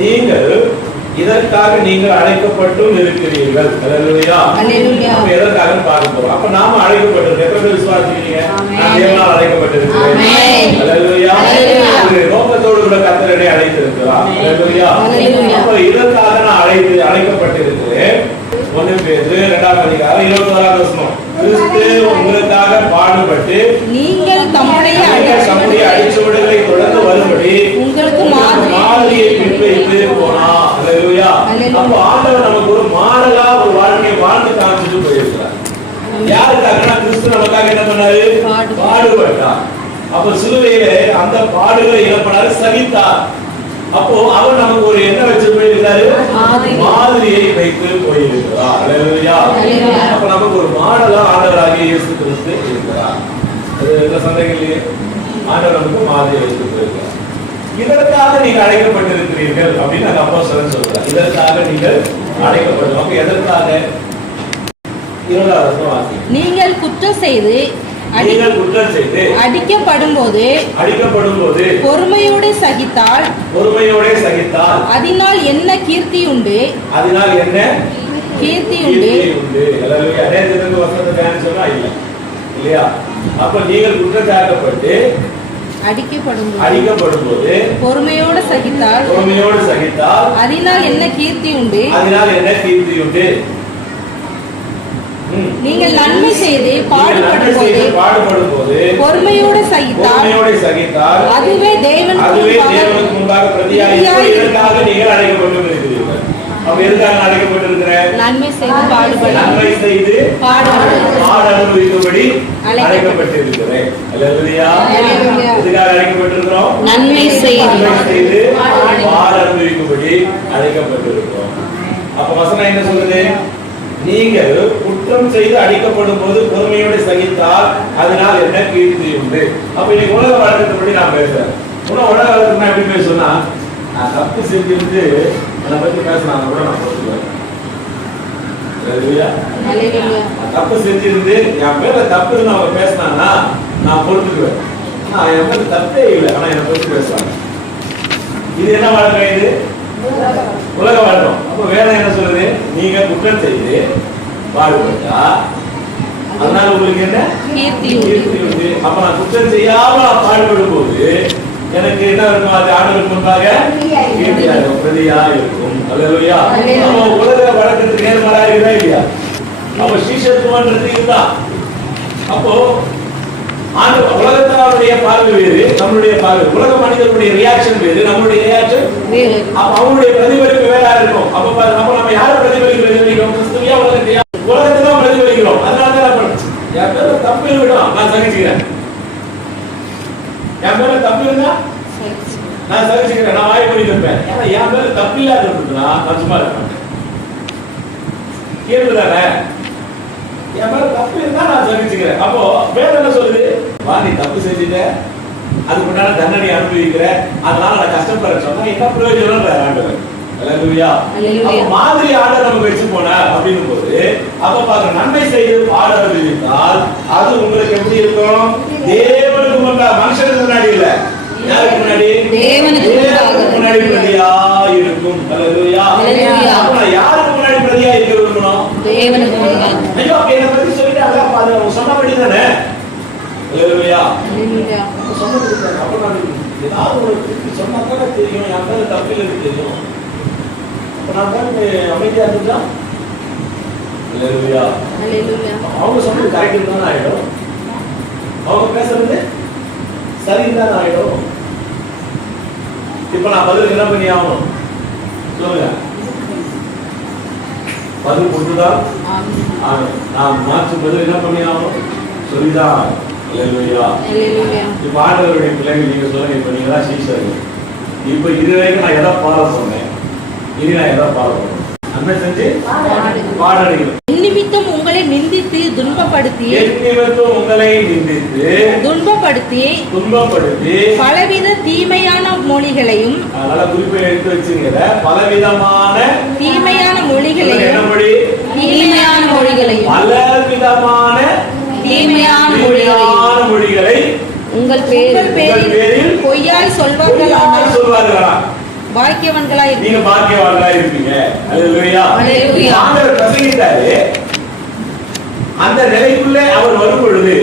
நீங்கள் இதற்காக நீங்கள் அழைக்கப்பட்டும் இருக்கிறீர்கள். அல்லேலூயா. அப்ப எதற்காக பார்க்க போறோம். அப்ப நாம அழைக்கப்பட்டிருக்கோம். எத்தனை பேர் விசுவாசிக்கிறீங்க? நான் தேவனால் அழைக்கப்பட்டிருக்கிறேன். அல்லேலூயா. ஒரு நோக்கத்தோடு கூட கர்த்தர் என்னை அழைத்திருக்கிறார். அல்லேலூயா. அப்ப இதற்காக நான் அழைக்கப்பட்டிருக்கிறேன். 1 பேதுரு 2ஆம் அதிகாரம் 21ஆம் வசனம். கிறிஸ்து உங்களுக்காக பாடுபட்டு நீங்கள் தம்முடைய அடிச்சுவடுகளை தொடர்ந்து வரும்படி உங்களுக்கு மாதிரியை பின்பற்றி போனார். அல்லேலூயா. அப்ப ஆண்டவர் நமக்கு ஒரு மாடலா ஒரு வாழ்க்கையை வாழ்ந்து காமிச்சிட்டு போயிருக்கிறார். யாருக்காக? கிறிஸ்து நமக்காக என்ன பண்ணாரு? பாடுபட்டார். அப்ப சிலுவையிலே அந்த பாடுகளை என்ன பண்ணாரு? சகித்தார். அப்போ அவர் நமக்கு ஒரு என்ன வச்சு போயிருக்காரு? மாதிரியை வைத்து போயிருக்கிறார். அல்லேலூயா. அப்ப நமக்கு ஒரு மாடலா ஆண்டவராகிய இயேசு கிறிஸ்து இருக்கிறார். அது எந்த சந்தேகம் இல்லையே. ஆண்டவர் நமக்கு மாதிரியை வைத்து போயிருக்கிறார். இதற்காக நீங்க அழைக்கப்பட்டிருக்கிறீர்கள் அப்படின்னு அந்த அப்போஸ்தலன் சொல்றார். இதற்காக நீங்கள் அழைக்கப்பட்டோம். எதற்காக? 20ஆம் வசனம். நீங்கள் குற்றம் செய்து அடிக்கப்படும் போது பொறுமையோடு சகித்தால் அதனால் என்ன கீர்த்தி உண்டு? இல்லையா? அப்ப நீங்கள் குற்றம் சாட்டப்பட்டு அடிக்கப்படும் போது பொறுமையோடு சகித்தால் அதனால் என்ன கீர்த்தி உண்டு? நீங்கள் நன்மை செய்து பாடுபடும் போது பொறுமையோடு சகித்தால் அதுவே தேவனுக்கு முன்பாக பிரதியாக நீங்கள் அழைக்கப்பட்டிருக்கிறீர்கள். அப்ப எதுக்காக அழைக்கப்பட்டிருக்கிறேன்? நன்மை செய்து பாடு அனுபவிக்கும்படி அழைக்கப்பட்டிருக்கிறேன். அல்லேலூயா. எதுக்காக அழைக்கப்பட்டிருக்கிறோம்? நன்மை செய்து பாடு அனுபவிக்கும்படி அழைக்கப்பட்டிருக்கிறோம். அப்ப வசனம் என்ன சொல்லுது? நீங்கள் குற்றம் செய்து அடிக்கப்படும் போது பொறுமையோடு சகித்தால் அதனால் என்ன கீர்த்தி உண்டு. அப்ப இன்னைக்கு உலக வழக்கத்தை நான் பேசுறேன். உலக வழக்கத்தை எப்படி பேசுனா, நான் தப்பு செஞ்சிருந்து என்னை பத்தி பேசினாங்க கூட நான் பொறுத்துக்குவேன். தப்பு செஞ்சிருந்து என் பேர்ல தப்பு இருந்து அவங்க பேசினாங்கன்னா நான் பொறுத்துக்குவேன். ஆனா என் பேர் தப்பே இல்லை, ஆனா என்னை பொறுத்து பேசுவாங்க. இது என்ன வழக்கம்? இது உலக வழக்கம். அப்ப வேதம் என்ன சொல்லுது? நீங்க குற்றம் செய்து பாடுபட்டா அதனால உங்களுக்கு என்ன கீர்த்தி உண்டு. அப்ப நான் குற்றம் செய்யாம பாடுபடும் போது எனக்கு என்ன இருக்கும்? அது ஆண்டவருக்கு முன்பாக பிரதியா இருக்கும். அல்லேலூயா. அப்ப உலக வழக்கத்துக்கு நேர்மாறா இருக்கா இல்லையா? அப்ப சீஷத்துவன்றது இதுதான். அப்போ உலகத்தாருடைய பார்வை வேறு, நம்மளுடைய பார்வை. உலக மனிதர்களுடைய ரியாக்ஷன் வேறு, நம்மளுடைய ரியாக்ஷன் வேறு. அப்ப அவங்களுடைய பிரதிபலிப்பு வேற இருக்கும். அப்ப நம்ம யாரை பிரதிபலிக்கிறோம்? கிறிஸ்துவியா உலகத்தையா? உலகத்தை தான் பிரதிபலிக்கிறோம். அதனால தான் என் பேர்ல தப்பு விடும் நான் சகிச்சுக்கிறேன். என் பேர்ல தப்பு இருந்தா நான் சகிச்சுக்கிறேன். நான் வாய் பண்ணி இருப்பேன். ஏன்னா என் பேர்ல தப்பு இல்லாத இருக்குதுன்னா நான் சும்மா இருப்பேன். கேள்விதானே? என் மேல தப்பு இருந்தா நான் சகிச்சுக்கிறேன். அப்போ வேதம் என்ன சொல்லுது? வா, நீ தப்பு செஞ்சுட்ட, அதுக்கு முன்னாடி தண்டனை அனுபவிக்கிற, அதனால நான் கஷ்டப்படுறேன் சொன்னா என்ன பிரயோஜனம்? ஆண்டவர். அல்லேலூயா. அப்ப மாதிரி ஆண்டவர் நமக்கு வச்சு போன அப்படின்னும் போது அப்ப பாருங்க, நன்மை செய்து பாட அனுபவித்தால் அது உங்களுக்கு எப்படி இருக்கும்? தேவனுக்கு முன்னாடி, மனுஷனுக்கு முன்னாடி இல்ல, யாருக்கு முன்னாடி? தேவனுக்கு முன்னாடி பிரதியா இருக்கும். அல்லேலூயா. அப்ப யாருக்கு முன்னாடி பிரதியா இருக்க விரும்பணும்? தேவனுக்கு முன்னாடி. ஐயோ, அப்ப என்ன பத்தி சொல்லிட்டு அதான் பாருங்க சொன்னபடி தானே. அல்லேலூயா. சொன்னபடி தானே. அப்ப நான் ஏதாவது ஒரு திருப்பி சொன்னா தான் தெரியும் என் மேல தப்பில் இருக்கு தெரியும். அப்ப நான் தான் அமைதியா இருந்துட்டா. அல்லேலூயா. அவங்க சொன்னது கரெக்ட் தானே ஆயிடும். அவங்க பேசுறது சரிதான் ஆயிடும். இப்ப நான் பதில் என்ன பண்ணி ஆகணும்? சொல்லுங்க. பதில் கொடுத்துதான் நான் மாற்றும் பதில் என்ன பண்ணி ஆகணும்? சொல்லிதான். இப்ப ஆண்டவருடைய பிள்ளைகள் நீங்க சொல்லுங்க. இப்ப நீங்க தான் சீஷர்கள். இப்ப இதுவரைக்கும் நான் எதை பாட சொன்னேன்? இனி நான் எதை பாட போறேன்? நன்மை செஞ்சு பாடணும். நிமித்தம் உங்களை நிந்தித்து துன்பப்படுத்தி பலவித தீமையான மொழிகளையும் குறிப்பை எடுத்து வச்சுங்க. பலவிதமான தீமையான மொழிகளையும் மொழிகளை உங்கள் பேரில் பொய்யாய் சொல்வார்களா? பாக்கியவான்களாய் நீங்க பாக்கியவான்களா இருப்பீங்க. அல்லேலூயா. அல்லேலூயா. ஆண்டவர் பிரசங்கித்தாரு. அந்த நிலைக்குள்ளே அவர் வரும் பொழுது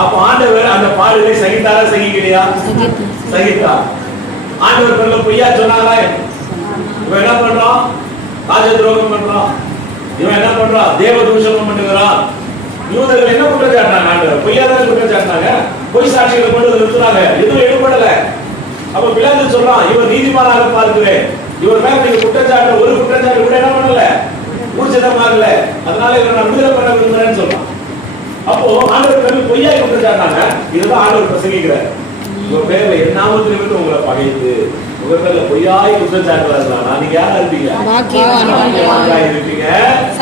அப்ப ஆண்டவர் அந்த பாடுகளை சகித்தாரா சகிக்கலையா? சகித்தார். ஆண்டவர் பேர்ல பொய்யா சொன்னாரா? இவன் என்ன பண்றான்? ராஜ துரோகம் பண்றான். இவன் என்ன பண்றான்? தேவ தூஷணம் பண்ணுகிறான். யூதர்கள் என்ன குற்றம் சாட்டினாங்க? ஆண்டவர் பொய்யா தான் குற்றம் சாட்டினாங்க. பொய் சாட்சிகளை கொண்டு வந்து நிறுத்தினாங்க. எதுவும் எடுபடல. அப்ப பிலாத்து சொல்றான், இவர் நீதிமானாக பார்க்கிறேன். இவர் மேல நீங்க குற்றச்சாட்டு ஒரு குற்றச்சாட்டு கூட என்ன பண்ணல, ஊர்ஜிதமா இல்ல. அதனால இவரை நான் விடுதலை பண்ண விரும்புறேன்னு சொல்றான். அப்போ ஆண்டவர் பேர்ல பொய்யா குற்றச்சாட்டாங்க. இதுதான் ஆண்டவர் பிரசங்கிக்கிறார். உங்க பேர்ல என்னாமத்து நிமித்தம் உங்களை பகைத்து உங்க பேர்ல பொய்யாய் குற்றச்சாட்டுறாங்களா, நீங்க யாரா இருப்பீங்க? பாக்கியவான்களா இருப்பீங்க.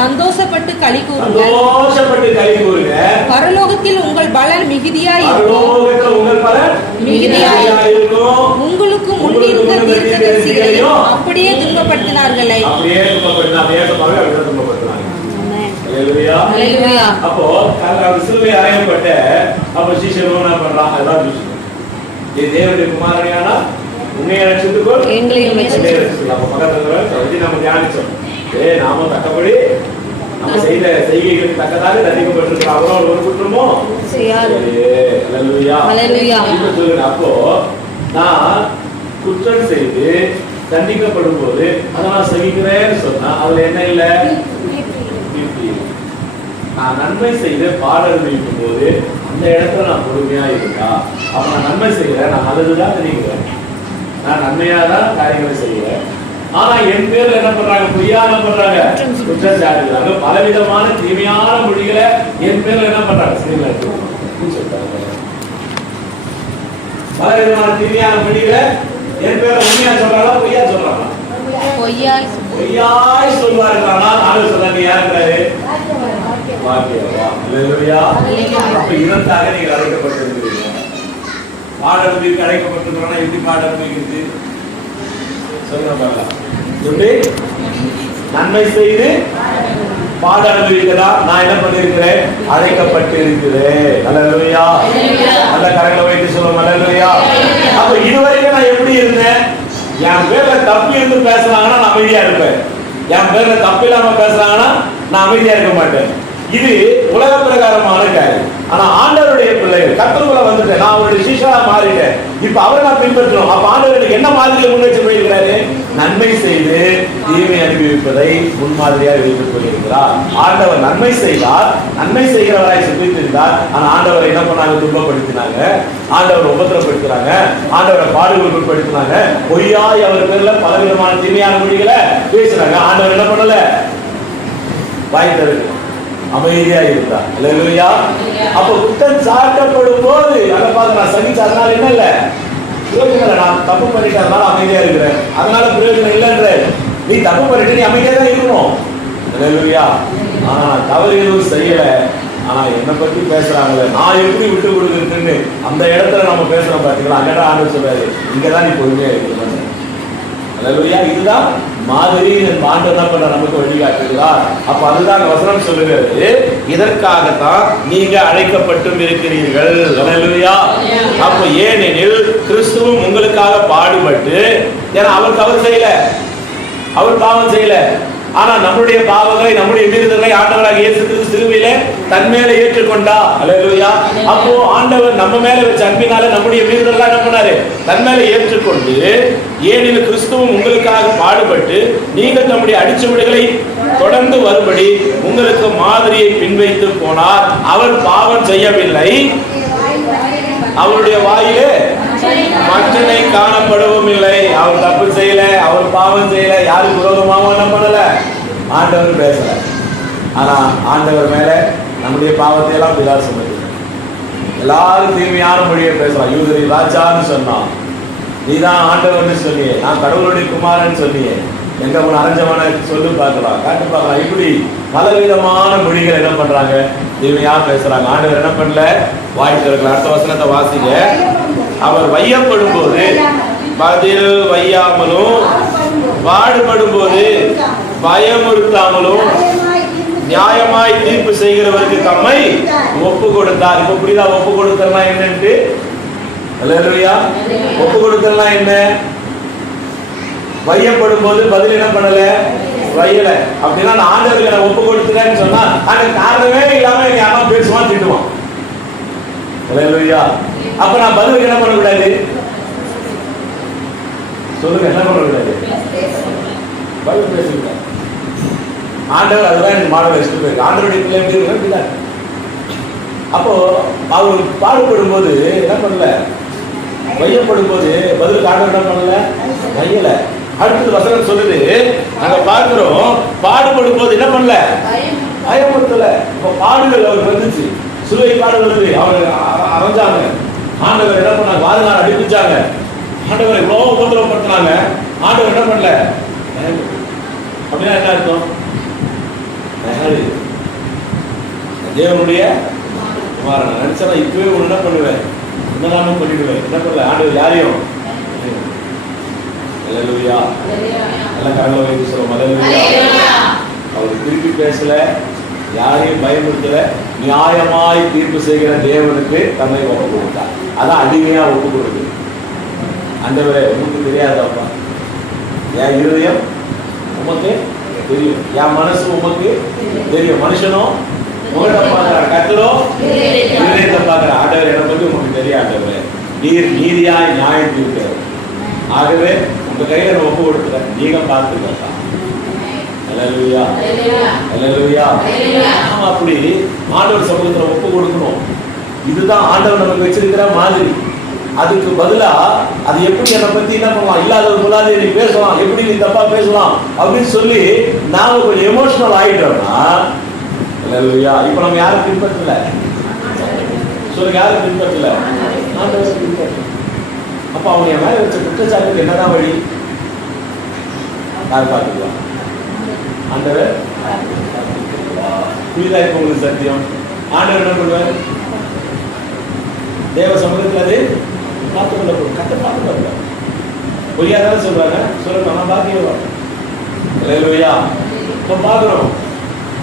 சந்தோஷப்பட்டு களி கூறுங்கள். சந்தோஷப்பட்டு களி கூறுங்க. பரலோகத்தில் உங்கள் பலன் மிகுதியாய் இருக்கும். பரலோகத்தில் உங்கள் பலன் மிகுதியாய் இருக்கும். உங்களுக்கு முன்னிருந்த தீர்க்கதரிசிகளையும் அப்படியே துன்பப்படுத்தினார்களே. அப்படியே துன்பப்படுத்தினாங்க. ஏகமாகவே அப்படியே துன்பப்படுத்தினாங்க. அல்லேலூயா. அல்லேலூயா. அப்போ அந்த சிலுவை அறையப்பட்ட அப்ப சீஷர்கள் என்ன பண்றாங்க? அதான் விஷயம். இது தேவனுடைய குமாரனையானா உண்மையை ரட்சித்துக்கொள், எங்களையும் ரட்சித்துக்கொள். அப்ப பக்கத்துல நம்ம தியானிச்சோம். நாம தக்கபடி நம்ம செய்த செய்கைகளுக்கு தக்கதாக தண்டிக்கப்பட்டிருக்கிறோம். அவரோட ஒரு குற்றமோ செய்யாது. அல்லேலூயா. அல்லேலூயா. அப்போ நான் குற்றம் செய்து தண்டிக்கப்படும் போது அதை நான் சகிக்கிறேன்னு சொன்னா அதுல என்ன இல்ல? நான் நன்மை செய்து பாடல் வைக்கும் போது அந்த இடத்துல நான் பொறுமையா இருக்கா? அப்ப நான் நன்மை செய்யறேன், நான் நல்லதுதான் தெரிவிக்கிறேன், நான் நன்மையா தான் காரியங்களை செய்யறேன். ஆனா என் பேர்ல என்ன பண்றாங்க? பொய்யா என்ன பண்றாங்க? குற்றம் சாட்டுகிறாங்க. பலவிதமான தீமையான மொழிகளை என் பேர்ல என்ன பண்றாங்க? சொல்றாங்க. பலவிதமான தீமையான மொழிகளை என் பேர்ல உண்மையா சொல்றாங்களா பொய்யா சொல்றாங்களா? பொய்யாய் சொல்வார்கள். ஆனால் ஆண்டவர் சொல்றாங்க, யாருங்கிறாரு? பாக்கியவான். அல்லேலூயா. அப்ப இதற்காக நீங்கள் அழைக்கப்பட்டிருக்கிறீங்க. பாடலுக்கு அழைக்கப்பட்டிருக்கிறோம்னா எப்படி பாடலுக்கு சொல்லுங்க பார்க்கலாம். எப்படி நன்மை செய்து பாட அனுபவிக்கிறதா? நான் என்ன பண்ணிருக்கிறேன்? அழைக்கப்பட்டு இருக்கிறேன். அல்லேலூயா. அந்த கரங்களை வைத்து சொல்லுங்க. அல்லேலூயா. அப்ப இதுவரைக்கும் நான் எப்படி இருந்தேன்? என் பேர்ல தப்பு இருந்து பேசுறாங்கன்னா நான் அமைதியா இருப்பேன். என் பேர்ல தப்பு இல்லாம பேசுறாங்கன்னா நான் அமைதியா இருக்க மாட்டேன். இது உலக பிரகாரமான காரியம். ஆனா ஆண்டவருடைய பிள்ளைகள் கர்த்தருக்குள்ள வந்துட்டேன், நான் அவருடைய சீஷனா மாறிட்டேன். இப்ப அவரை நான் பின்பற்றணும். அப்ப ஆண்டவர் எனக்கு என்ன மாதிரியை முன்னெடுத்து போயிருக்கிறாரு? நன்மை செய்து தீமை அனுபவிப்பதை முன்மாதிரியாக வைத்துக் கொண்டிருக்கிறார். ஆண்டவர் நன்மை செய்தார், நன்மை செய்கிறவராய் சுத்தித்திருந்தார். ஆனா ஆண்டவரை என்ன பண்ணாங்க? துன்பப்படுத்தினாங்க, ஆண்டவர் உபத்திரப்படுத்தினாங்க, ஆண்டவரை பாடுகளுக்கு உட்படுத்தினாங்க, பொய்யாய் அவர் பேர்ல பலவிதமான தீமையான மொழிகளை பேசுறாங்க. ஆண்டவர் என்ன பண்ணல? வாய்த்தது அமைதியா இருந்தார். அல்லேலூயா. அப்ப குற்றம் சாட்டப்படும் போது அதை பார்த்து நான் சகிச்ச, அதனால என்ன இல்ல பிரயோஜனம். நான் தப்பு பண்ணிட்டு அதனால அமைதியா இருக்கிறேன், அதனால பிரயோஜனம் இல்லைன்ற. நீ தப்பு பண்ணிட்டு நீ அமைதியா தான் இருக்கணும். அல்லேலூயா. ஆனா நான் தவறு எதுவும் செய்யல, ஆனா என்னை பத்தி பேசுறாங்களே, நான் எப்படி விட்டு கொடுக்குறேன்னு அந்த இடத்துல நம்ம பேசுறோம் பாத்தீங்களா? அங்கதான் ஆண்டவர் சொல்றாரு, இங்கதான் நீ பொறுமையா இருக்கணும். அல்லேலூயா. இதுதான் மாதிரி ஆண்டவர் என்ன பண்ற நமக்கு வழிகாட்டுகிறார். அப்ப அதுதான் வசனம் சொல்லுகிறது, இதற்காகத்தான் நீங்க அழைக்கப்பட்டும் இருக்கிறீர்கள். அல்லேலூயா. அப்ப ஏனெனில் கிறிஸ்துவும் உங்களுக்காக பாடுபட்டு, ஏன்னா அவர் தவறு செய்யல, அவர் பாவம் செய்யல, ஆனா நம்முடைய பாவங்களை நம்முடைய மீறுதல்களை ஆண்டவராக இயேசு கிறிஸ்து சிலுவையிலே தன் மேல ஏற்றுக்கொண்டா. அல்லேலூயா. அப்போ ஆண்டவர் நம்ம மேல வச்ச அன்பினால நம்முடைய மீறுதல்களை என்ன பண்ணாரு? தன் மேல ஏற்றுக்கொண்டு, ஏனெனில் கிறிஸ்துவும் உங்களுக்காக பாடுபட்டு நீங்கள் நம்முடைய அடிச்சுவடுகளை தொடர்ந்து வரும்படி உங்களுக்கு மாதிரியை பின்வைத்து போனார். அவர் பாவம் செய்யவில்லை, அவருடைய வாயிலே மற்றனை காணப்படவும் இல்லை. அவர் தப்பு செய்யல, அவர் பாவம் செய்யல, யாருக்கு விரோதமாகவும் என்ன பண்ணல, ஆண்டவர் பேசல. ஆனா ஆண்டவர் மேல நம்முடைய பாவத்தை எல்லாம் விலாசம் பண்ணி எல்லாரும் தீமையான மொழியை பேசலாம். யூதரை ராஜான்னு சொன்னான், நீதான் ஆண்டவர்னு சொன்னியே, நான் கடவுளுடைய குமாரன் சொன்னியே, எங்க உன் அரஞ்சவனை சொல்லு பார்க்கலாம், காட்டு பார்க்கலாம். இப்படி பலவிதமான மொழிகள் என்ன பண்றாங்க? தீமையா பேசுறாங்க. ஆண்டவர் என்ன பண்ணல? வாய் திறக்கல. அடுத்த வசனத்தை வாசிங்க. அவர் வையப்படும் போது பதில் வையாமலும், பாடுபடும் போது பயமுறுத்தாமலும், நியாயமாய் தீர்ப்பு செய்கிறவருக்கு தம்மை ஒப்பு கொடுத்தார். இப்ப புரியுதா ஒப்பு கொடுத்தலாம் என்னன்ட்டு? அல்லேலூயா. ஒப்பு கொடுத்தலாம் என்ன? வையப்படும் போது பதில் என்ன பண்ணல, வையல. அப்படின்னா நான் ஆண்டவருக்கு நான் ஒப்பு கொடுத்துட்டேன்னு சொன்னா அந்த காரணமே இல்லாம எங்க அம்மா பேசுவான், திட்டுவான். அல்லேலூயா. அப்ப நான் பதிலுக்கு என்ன பண்ணக்கூடாது சொல்லுங்க, என்ன பண்ணக்கூடாது? பதில் பேசுங்க. ஆண்டவர் அதுதான் எனக்கு மாடல் வச்சுட்டு போயிருக்கு. ஆண்டவருடைய பிள்ளை எப்படி இருக்கு? அப்போ அவர் பாடுபடும் போது என்ன பண்ணல, வையப்படும் போது பதிலுக்கு ஆண்டவர் என்ன பண்ணல, வையல. அடுத்தது வசனம் சொல்லுது, நாங்க பார்க்கிறோம் பாடுபடும் போது என்ன பண்ணல, பயப்படுத்தல. இப்ப பாடுகள் அவருக்கு வந்துச்சு, சிலுவை பாடு வருது, அவர் அரைஞ்சாங்க. ஆண்டவர் என்ன பண்ணாங்க, வாழ்நாள் அடிப்பிச்சாங்க. ஆண்டவரை எவ்வளவு உபத்திரவப்படுத்தினாங்க. ஆண்டவர் என்ன பண்ணல, அப்படின்னா என்ன அர்த்தம்? தேவனுடைய குமாரன் நினைச்சா இப்பவே ஒண்ணு என்ன பண்ணுவேன், என்னதானும் பண்ணிடுவேன். என்ன பண்ணல, ஆண்டவர் யாரையும் அல்லேலூயா நல்ல கரங்களை வைத்து சொல்லுவோம். அல்லேலூயா. அவர் திருப்பி பேசல, யாரையும் பயமுறுத்தல, நியாயமாய் தீர்ப்பு செய்கிற தேவனுக்கு தன்னை ஒப்பு கொடுத்தார். அதான் அடிமையா ஒப்பு கொடுக்குது. ஆண்டவரே உனக்கு தெரியாதப்பா, என் இருதயம் உமக்கு தெரியும், என் மனசு உமக்கு தெரியும். மனுஷனும் முகத்தை பார்க்கிறார், கர்த்தரோ இருதயத்தை பார்க்கிறார். ஆண்டவர் என்னை பத்தி உமக்கு தெரியும். ஆண்டவரே நீர் நீதியாய் நியாயம் தீர்க்கிறார். ஆகவே உங்க கையில நான் ஒப்பு கொடுத்துறேன், நீங்க பார்த்துக்கா. அல்லேலூயா அல்லேலூயா. நாம அப்படி ஆண்டவர் சமூகத்துல ஒப்பு கொடுக்கணும். இதுதான் ஆண்டவர் நமக்கு வச்சிருக்கிற மாதிரி. அதுக்கு பதிலா அது எப்படி என்னை பத்தி என்ன பண்ணலாம், இல்லாத சொல்லாது நீ பேசலாம், எப்படி நீ தப்பா பேசலாம் அப்படின்னு சொல்லி நாம கொஞ்சம் எமோஷனல் ஆயிட்டோம்னா, அல்லேலூயா, இப்ப நம்ம யாரும் பின்பற்றல, சொல்லுங்க, யாரும் பின்பற்றல, ஆண்டவர் பின்பற்றல. அப்ப அவங்க என் மேல வச்ச குற்றச்சாட்டுக்கு என்னதான் வழி? யார் பார்த்துக்கலாம்? ஆண்டவர். புரியுதா இப்ப உங்களுக்கு சத்தியம்? ஆண்டவர் என்ன பண்ணுவார்? தேவ சமூகத்தில் அது பார்த்துக்கொள்ள கட்ட பார்த்துக்கொள்ள பொய்யாதான சொல்றாங்க, சொல்லுங்க, நான் பாக்கியவா. அல்லேலூயா. இப்ப பாக்குறோம்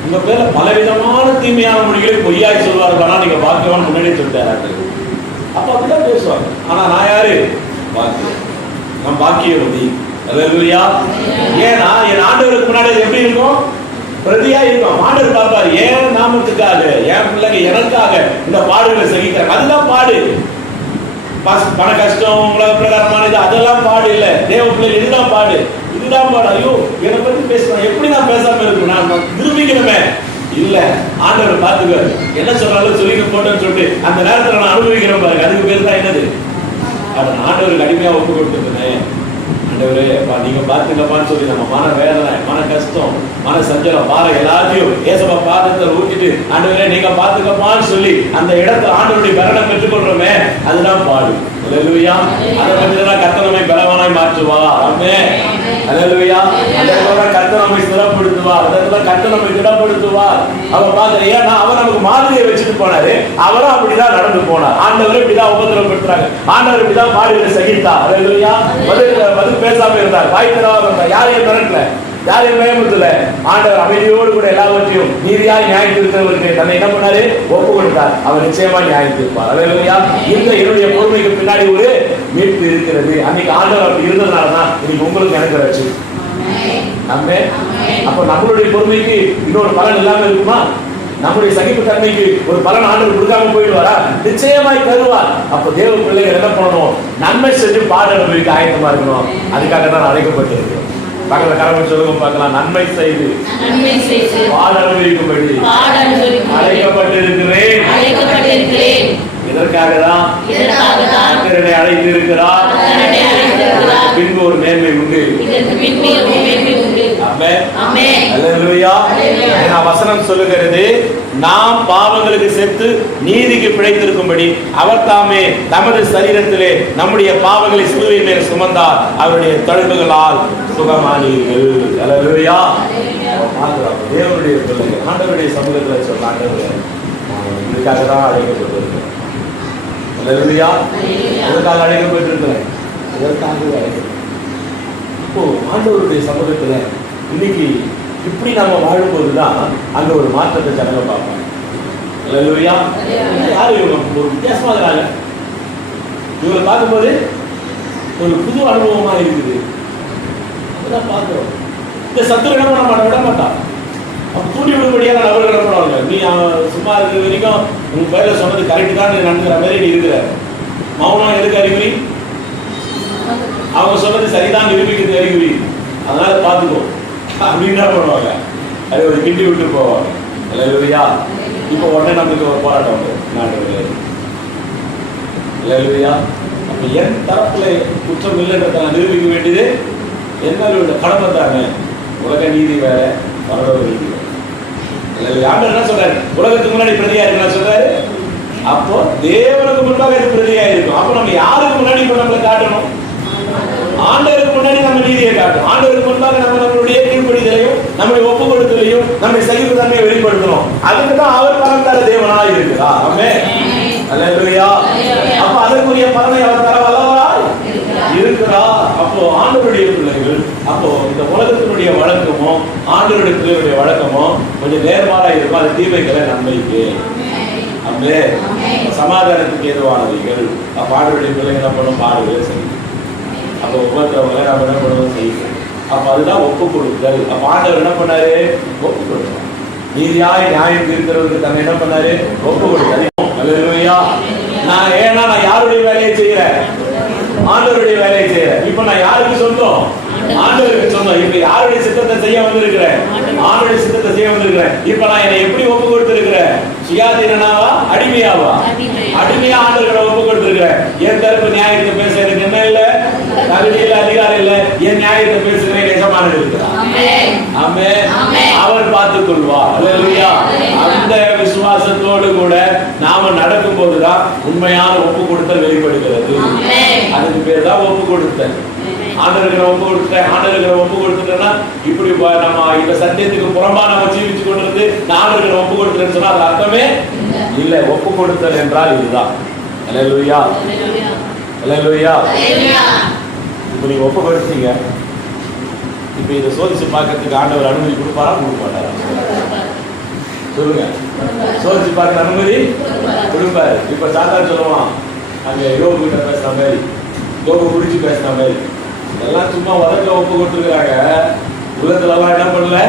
உங்க பேர்ல பலவிதமான தீமையான மொழிகளை பொய்யாய் சொல்வார்கள், ஆனா நீங்க பாக்கியவான் முன்னாடியே சொல்லிட்டாரு. அப்ப அப்படிதான் பேசுவாங்க. ஆனா நான் யாரு? பாக்கியம். நான் பாக்கியவதி. அல்லேலூயா. ஏன்னா என் ஆண்டவருக்கு முன்னாடி எப்படி இருக்கும்? பிரதியா இருக்கும். ஆண்டவர் பார்ப்பாரு, ஏன் நாமத்துக்காக, என் பிள்ளைங்க எனக்காக இந்த பாடுகளை சகிக்கிறாங்க. அதுதான் பாடு. பண கஷ்டம், உலக பிரகாரமானது, அதெல்லாம் பாடு இல்ல. தேவ பிள்ளை இதுதான் பாடு, இதுதான் பாடு. ஐயோ என்னை பத்தி பேசுறேன், எப்படி நான் பேசாம இருக்கணும், நான் நிரூபிக்கணுமே. இல்ல, ஆண்டவர் பார்த்துக்காரு, என்ன சொன்னாலும் சொல்லிக்க போட்டேன்னு சொல்லிட்டு அந்த நேரத்துல நான் அனுபவிக்கிறேன் பாருங்க. அதுக்கு பேர் தான் என்னது? அவன் ஆண்டவருக்கு அடிமையா ஒப்பு கொடுத்துருந்தேன். ஆண்டவரே நீங்க பாத்துக்கப்பான்னு சொல்லி நம்ம மன வேதனை, மன கஷ்டம், மன சஞ்சலம், பாரம் எல்லாத்தையும் ஏசப்பா பாதத்தில் ஊட்டிட்டு ஆண்டவரே நீங்க பாத்துக்கப்பான்னு சொல்லி அந்த இடத்துல ஆண்டவருடைய பலனை பெற்றுக்கொள்றோமே, அதுதான் பாடு. அல்லேலூயா. அதை பற்றிதான் கர்த்தர் நம்மை பலவானாய் மாற்றுவார். ஆமென். அல்லேலூயா. அதனால கர்த்தர் நம்மை ஸ்திரப்படுத்துவார், அதனால கர்த்தர் நம்மை திடப்படுத்துவார். அவர் பாத்தீங்க, ஏன்னா அவர் நமக்கு மாதிரியை வச்சுட்டு போனாரு, அவரும் அப்படிதான் நடந்து போனார். ஆண்டவர் இப்படிதான் உபத்திரப்படுத்துறாங்க, ஆண்டவர் இப்படிதான் பாடுகளை சகித்தார். அல்லேலூயா. பதில் பேசாம இருந்தார், வாய் திறவாம இருந்தார், யாரையும் மிரட்டல, யாரையும் பயமுறுத்தல. ஆண்டவர் அமைதியோடு கூட எல்லாவற்றையும் நீதியாய் நியாயம் தீர்க்கிறவருக்கு தன்னை என்ன பண்ணாரு? ஒப்பு கொடுத்தார். அவர் நிச்சயமா நியாயம் தீர்ப்பார். அல்லேலூயா. இந்த என்னுடைய பொறுமைக்கு பின்னாடி ஒரு மீட்பு இருக்கிறது. அன்னைக்கு ஆண்டவர் அப்படி இருந்ததுனாலதான் இன்னைக்கு உங்களுக்கு எனக்கு வச்சு நம்ம. அப்ப நம்மளுடைய பொறுமைக்கு இன்னொரு பலன் இல்லாம இருக்குமா? நம்முடைய சகிப்பு தன்மைக்கு ஒரு பலன் ஆண்டவர் கொடுக்காம போயிடுவாரா? நிச்சயமாய் தருவார். அப்ப தேவ பிள்ளைகள் என்ன பண்ணணும்? நன்மை செஞ்சு பாட அனுபவிக்க ஆயத்தமா இருக்கணும். அதுக்காக தான் அழைக்கப்பட்டிருக்கு. பக்கத்துல கடவுள் சொல்லுங்க பார்க்கலாம், நன்மை செய்து பாட அனுபவிக்கும்படி அழைக்கப்பட்டிருக்கிறேன். இதற்காக தான் அழைத்து இருக்கிறார். பின்பு ஒரு மேன்மை உண்டு. வசனம் சொல்லுகிறது, நாம் பாவங்களுக்கு செத்து நீதிக்கு பிழைத்திருக்கும்படி அவர் தாமே தமது சரீரத்திலே நம்முடைய பாவங்களை சிலுவையின் மேல் சுமந்தார், அவருடைய தழும்புகளால் சுகமானீர்கள். அல்லேலூயா. தேவனுடைய பிள்ளைகள் ஆண்டவருடைய சமூகத்தில் சொன்னாங்க, இதுக்காக தான் அழைக்கப்பட்டிருக்கிறேன். அல்லேலூயா. இதற்காக அழைக்கப்பட்டிருக்கிறேன், இதற்காக இப்போ ஆண்டவருடைய சமூகத்துல இன்னைக்கு இப்படி நாம வாழும்போதுதான் அங்க ஒரு மாற்றத்தை ஜனங்க பார்ப்பாங்க. அல்லேலூயா. யாரு இவங்க? ஒரு வித்தியாசமா இருக்கிறாங்க. இவங்களை பார்க்கும்போது ஒரு புது அனுபவமா இருக்குது. தான் பார்க்கிறோம். இந்த சத்துரு என்ன பண்ண மாட்டான், விட மாட்டான். அப்ப தூண்டி விடுபடியாக நபர்கள் என்ன பண்ணுவாங்க, நீ சும்மா இருக்கிற வரைக்கும் உங்க பேர்ல சொன்னது கரெக்ட் தான் நடந்துக்கிற மாதிரி நீ இருக்கிற. மௌனம் எதுக்கு அறிகுறி? அவங்க சொன்னது சரிதான் நிரூபிக்கிறது அறிகுறி. அதனால பார்த்துக்கோ அப்படின்னு தான் பண்ணுவாங்க. அது ஒரு கிண்டி விட்டு போவாங்க. இல்லையா? இப்போ உடனே நமக்கு ஒரு போராட்டம் உண்டு நாடுகளே. இல்லையா? அப்ப என் தரப்புல குற்றம் இல்லைன்றத நான் நிரூபிக்க வேண்டியது என்னோட கடமை தானே. உலக நீதி வேற, பரலோக நீதி வேற. ஆண்டவர் என்ன சொல்றாரு? உலகத்துக்கு முன்னாடி பிரதியா இருக்கு சொல்றாரு. அப்போ தேவனுக்கு முன்பாக இது பிரதியா இருக்கும். அப்போ நம்ம யாருக்கு முன்னாடி இப்ப நம்மளை காட்டணும்? ஆண்டவருக்கு முன்னாடி நம்ம நீதியை காட்டணும். ஆண்டவருக்கு முன்பாக நம்ம நம்மளுடைய கீழ்ப்படிதலையும் நம்முடைய ஒப்பு கொடுத்தலையும் நம்முடைய சகிப்பு தன்மையை வெளிப்படுத்தணும். அதுக்கு தான் அவர் பலன் தர தேவனாக இருக்கிறா. ஆமென். அல்லேலூயா. அப்ப அதற்குரிய பலனை அவர் தர வல்லவராய் இருக்கிறார். அப்போ ஆண்டவருடைய பிள்ளைகள், அப்போ இந்த உலகத்தினுடைய வழக்கமோ ஆண்டவருடைய பிள்ளைகளுடைய வழக்கமோ கொஞ்சம் நேர்மாறா இருக்கும். அது தீமைகளை நன்மைக்கு. ஆமென். சமாதானத்துக்கு ஏதுவானவைகள். அப்ப ஆண்டவருடைய பிள்ளைகள் என்ன பண்ணும்? பாடுகளை செய்யும். அப்போ உபத்திரவங்களை நம்ம என்ன பண்ணுவோம்? செய்யும். அப்ப அதுதான் ஒப்பு கொடுத்தல். அப்ப ஆண்டவர் என்ன பண்ணாரு? ஒப்பு கொடுத்தார். நீதியாய் நியாயம் தீர்க்கிறவருக்கு தன்னை என்ன பண்ணாரு? ஒப்பு கொடுத்தாரு. அல்லேலூயா. நான் யாருடைய வேலையை செய்யறேன்? ஆண்டவருடைய வேலையை செய்யறேன். இப்ப நான் யாருக்கு சொந்தம்? ஆண்டவருக்கு சொந்தம். இப்ப யாருடைய சித்தத்தை செய்ய வந்திருக்கிறேன்? ஆண்டவருடைய சித்தத்தை செய்ய வந்திருக்கிறேன். இப்ப நான் என்னை எப்படி ஒப்பு கொடுத்திருக்கிறேன்? சுயாதீனனாவா அடிமையாவா? அடிமையா ஆண்டவர்களை ஒப்பு கொடுத்திருக்கிறேன். என் தரப்பு நியாயத்தை பேச எனக்கு என்ன இல்ல, தகுதி இல்ல, அதிகாரம் இல்ல. என் நியாயத்தை பேசுகிறேன் எஜமானன் இருக்கிறார். ஆமென். அவர் பார்த்துக் கொள்வார். அல்லேலூயா. அந்த விசுவாசத்தோடு கூட நாம நடக்கும் போதுதான் உண்மையான ஒப்பு கொடுத்தல் வெளிப்படுகிறது. அதுக்கு பேர் தான் ஒப்பு கொடுத்தல். ஆண்டவர்களை ஒப்பு கொடுத்தேன், ஆண்டவர்களை ஒப்பு கொடுத்துட்டேன்னா இப்படி நம்ம இந்த சத்தியத்துக்கு புறம்பா நம்ம ஜீவிச்சு கொண்டிருந்து ஆண்டவர்களை ஒப்பு கொடுத்துட்டேன்னு சொன்னா அது அர்த்தமே இல்ல. ஒப்பு கொடுத்தல் என்றால் இதுதான். அல்லேலூயா. அல்லேலூயா. இப்ப நீங்க ஒப்பு கொடுத்தீங்க. இப்ப இதை சோதிச்சு பார்க்கறதுக்கு ஆண்டவர் அனுமதி கொடுப்பாரா, கொடுக்க மாட்டாரா? சொல்லுங்க. சோதிச்சு பார்க்க அனுமதி கொடுப்பாரு. இப்ப சாத்தான் சொல்லுவான், அங்க யோகு கிட்ட பேசுற மாதிரி, யோகு குடிச்சு பேசுற மாதிரி, இதெல்லாம் சும்மா உலகத்துல ஒப்பு கொடுத்துருக்காங்க, உள்ளத்துல எல்லாம் என்ன பண்ணல,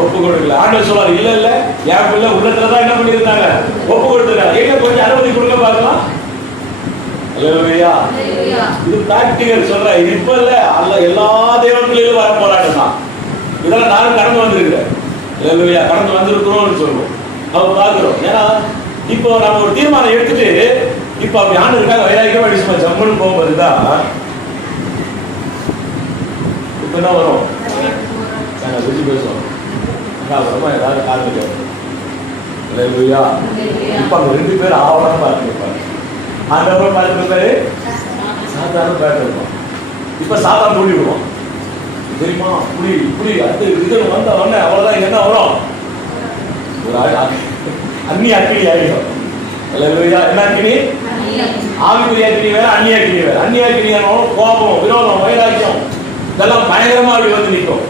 ஒப்பு கொடுக்கல. ஆண்டவர் சொல்றாரு, இல்ல இல்ல என் பிள்ளை உள்ளத்துலதான் என்ன பண்ணிருந்தாங்க, ஒப்பு கொடுத்துருக்காங்க. எங்க கொஞ்சம் அனுமதி கொடுக்க பார்க்கலாம். அல்லேலூயா. இது பிராக்டிகல் சொல்றேன். இது இப்ப இல்ல, அல்ல எல்லா தேவன்களிலும் வர போராட்டம் தான். இதெல்லாம் நானும் கடந்து வந்திருக்கிறேன். அல்லேலூயா. கடந்து வந்திருக்கிறோம்னு சொல்லுவோம். நம்ம பார்க்கிறோம். ஏன்னா இப்போ நம்ம ஒரு தீர்மானம் எடுத்துட்டு இப்ப அப்படி ஆண்டுக்காக வைராக்கியமா அடிச்சுமா ஜம்முன்னு போகும்போதுதான் இப்ப என்ன வரும்? நாங்கள் புரிஞ்சு பேசுவோம். அப்புறமா ஏதாவது காரணம். அல்லேலூயா. இப்ப அவங்க 2 பேர் ஆவணமா பார்த்துருப்பாங்க. ஆண்டவரும் பார்த்துருப்பாரு, சாதாரண பார்த்துருப்பான். இப்ப சாதாரண தூண்டி விடுவான். தெரியுமா? புளி புளி அது இது வந்த உடனே அவ்வளவுதான். என்ன வரும்? ஒரு அந்நிய அக்கினி ஆகிடும். அல்லேலூயா. என்ன அக்கினி? ஆவிக்குரிய அக்கினி வேற, அந்நிய அக்கினி வேற. அந்நிய அக்கினி கோபம், விரோதம், வைராக்கியம் இதெல்லாம் பயங்கரமா அப்படி வந்து நிற்கும்.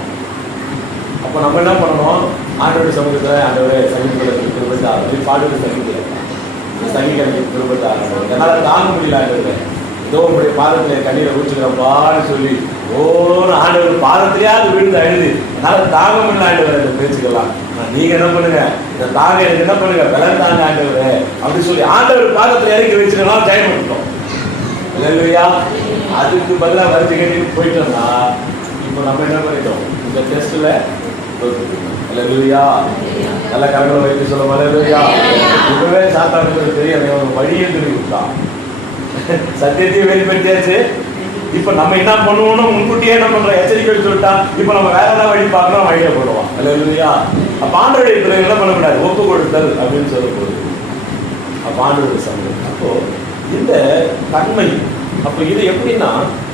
அப்ப நம்ம என்ன பண்ணணும்? ஆண்டவருடைய சமூகத்துல ஆண்டவரே சகிப்புகளுக்கு திருப்பத்தாரு, பாடுகள் சகிக்கிறதுக்கு திருப்பத்தாரு. என்னால தாங்க முடியல ஆண்டவரே, ஏதோ உங்களுடைய பாதத்துல கண்ணீரை ஊற்றுக்கிறப்பான்னு சொல்லி ஓன்னு ஆண்டவர் பாதத்திலேயாவது விழுந்து அழுது என்னால தாங்க முடியல ஆண்டவர் இந்த பேச்சுக்கலாம். நீங்க என்ன பண்ணுங்க, இந்த தாங்க எனக்கு என்ன பண்ணுங்க, பலன் தாங்க ஆண்டவரே அப்படி சொல்லி ஆண்டவர் பாதத்துல இறக்கி வச்சுக்கலாம். ஜெயம் பண்ணிட்டோம். இல்லையா? அதுக்கு பதிலாக வரிசை கட்டிட்டு போயிட்டோம்னா இப்போ நம்ம என்ன பண்ணிட்டோம்? இந்த டெஸ்ட்ல அல்லேலூயா. நல்ல கரங்களை வைத்து சொல்ல அல்லேலூயா. இப்பவே சாத்தானுக்கு தெரியும், வழியை தெரிவி விட்டான். சத்தியத்தையும் வெளிப்படுத்தியாச்சு. இப்ப நம்ம என்ன பண்ணுவோம்னு முன்கூட்டியே என்ன பண்றோம்? எச்சரிக்கை சொல்லிட்டா இப்ப நம்ம வேற ஏதாவது வழி பார்க்கணும், வழியை போடுவோம். அல்லேலூயா. அப்ப ஆண்டவருடைய பிள்ளைகள் என்ன பண்ணக்கூடாது? ஒப்பு கொடுத்தல் அப்படின்னு சொல்ல போகுது. அப்ப ஆண்டவருடைய சமூகம். அப்போ இந்த தன்மை, அப்ப இது எப்படின்னா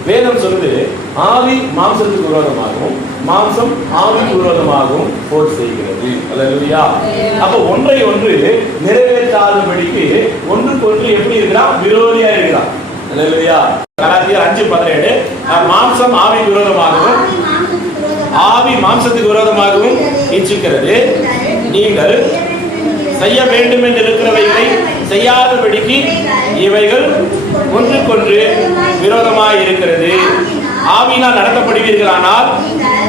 வேதம் சொல்லுது, ஆவி மாம்சத்துக்கு விரோதமாகவும் மாம்சம் ஆவிக்கு விரோதமாகவும் போர் செய்கிறது. அல்லேலூயா. அப்ப ஒன்றை ஒன்று நிறைவேற்றாதபடிக்கு ஒன்றுக்கு ஒன்று எப்படி இருக்கிறான்? விரோதியா இருக்கிறான். அல்லேலூயா. கலாத்தியர் 5:17 மாம்சம் ஆவிக்கு விரோதமாகவும் ஆவி மாம்சத்துக்கு விரோதமாகவும் இச்சிக்கிறது. நீங்கள் செய்ய வேண்டும் என்று இருக்கிறவைகளை செய்யாதபடிக்கு இவைகள் ஒன்றுக்கொன்று விரோதமாய் இருக்கிறது. ஆவியினால் நடத்தப்படுவீர்களானால்